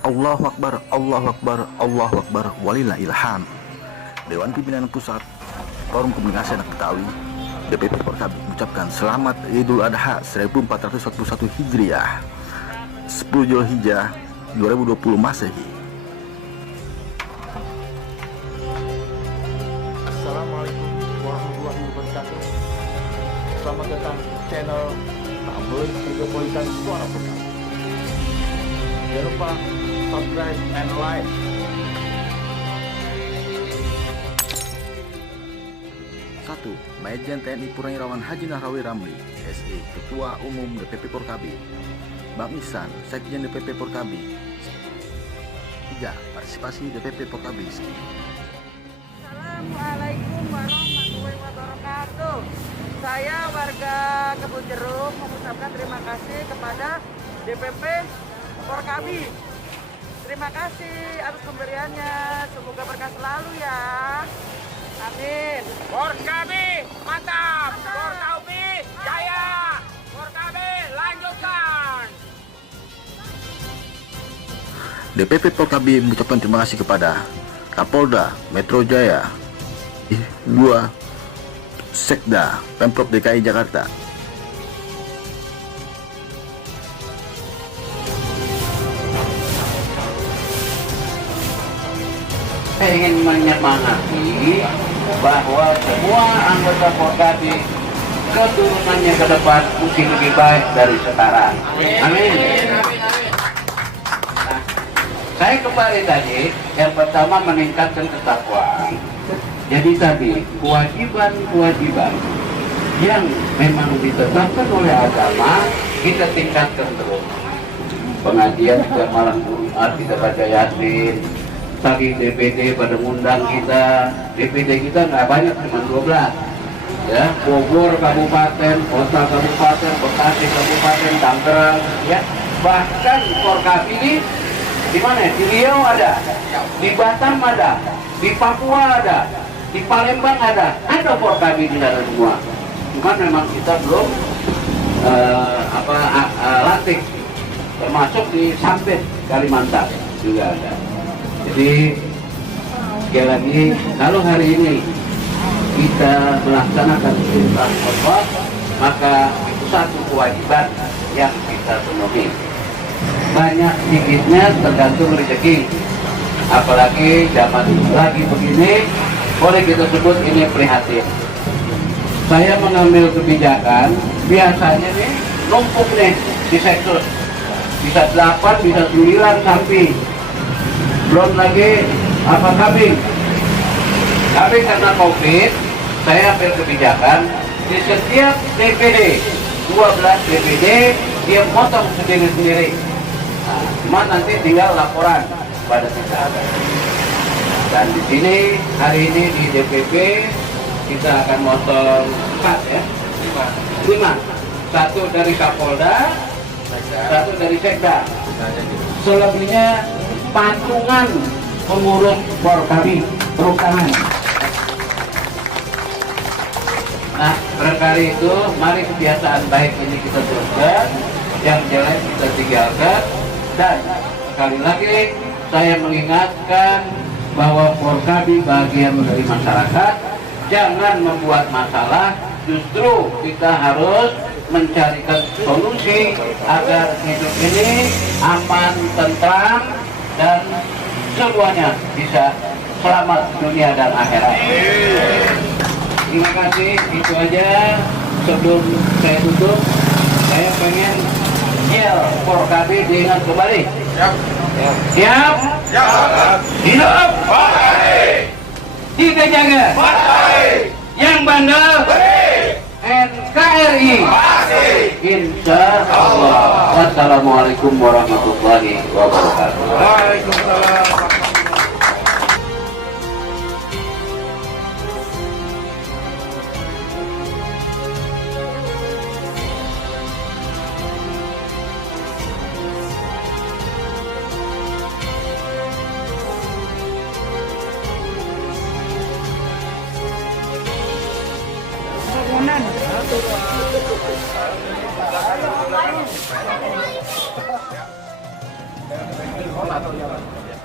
Allahu Akbar, Allahu Akbar, Allahu Akbar, walillahil hamd. Dewan Pimpinan Pusat Forum Komunikasi Anak Betawi DPP Porkabi mengucapkan selamat Idul Adha 1441 Hijriah 10 Zulhijjah 2020 Masehi. Assalamualaikum warahmatullahi wabarakatuh. Selamat datang di channel Tabloid Metropolitan Suara Porkabi. Jangan lupa subscribe and like. Satu, Majen TNI Purnawirawan Haji Nahrawi Ramli, SE, Ketua Umum DPP Porkabi. Bang Ihsan, Sekjen DPP Porkabi. 3. Partisipasi DPP Porkabi. Assalamualaikum warahmatullahi wabarakatuh. Saya warga Kebun Jeruk mengucapkan terima kasih kepada DPP Porkabi. Terima kasih atas pemberiannya. Semoga berkah selalu ya. Amin. Porkabi mantap, Porkabi jaya, Porkabi lanjutkan. DPP Porkabi mengucapkan terima kasih kepada Kapolda Metro Jaya, 2. Sekda Pemprov DKI Jakarta. Saya ingin menyemangati bahwa semua anggota Porkabi keturunannya ke depan mesti lebih baik dari sekarang. Amin. Nah, saya kembali tadi, yang pertama meningkatkan ketakwaan. Jadi tadi kewajiban yang memang ditetapkan oleh agama kita tingkatkan terus. Pengajian juga malam Jumat kita baca Yasin. Tadi DPD pada ngundang kita, DPD kita nggak banyak, cuma 12 ya, Bogor Kabupaten, Kota Kabupaten, Bekasi Kabupaten, Tangerang ya, bahkan Porkabi ini di mana? Di Riau ada, di Batam ada, di Papua ada, di Palembang ada Porkabi di sana semua. Cuman memang kita belum latih, termasuk di Sampit Kalimantan juga ada. Jadi sekali lagi, kalau hari ini kita melaksanakan perintah Allah, maka itu satu kewajiban yang kita penuhi. Banyak sedikitnya tergantung rezeki. Apalagi zaman lagi begini, boleh kita sebut ini prihatin. Saya mengambil kebijakan, biasanya nih numpuk nih di sektor, bisa 8, bisa 9 sapi. Belum lagi kambing. Tapi karena COVID, saya ambil kebijakan di setiap DPD, 12 DPD, dia potong sendiri-sendiri. Nah, cuma nanti tinggal laporan pada kita. Dan di sini hari ini di DPP kita akan motong 4 ya, 5. 1 dari Kapolda, 1 dari Sekda. Selebihnya patungan pengurus Porkabi, turun tangan. Nah, barangkali itu mari kebiasaan baik ini kita teruskan, yang jelek kita tinggalkan. Dan sekali lagi saya mengingatkan bahwa Porkabi bagian dari masyarakat, jangan membuat masalah, justru kita harus mencarikan solusi agar hidup ini aman, tentram, dan semuanya bisa selamat dunia dan akhirat. Terima kasih, itu aja. Sebelum saya tutup, saya pengen yel Porkabi diingat kembali. Siap? Hidup Porkabi, kita jaga yang bandel NKRI. Insya Allah. Wassalamualaikum warahmatullahi wabarakatuh. Waalaikumsalam. Hormat.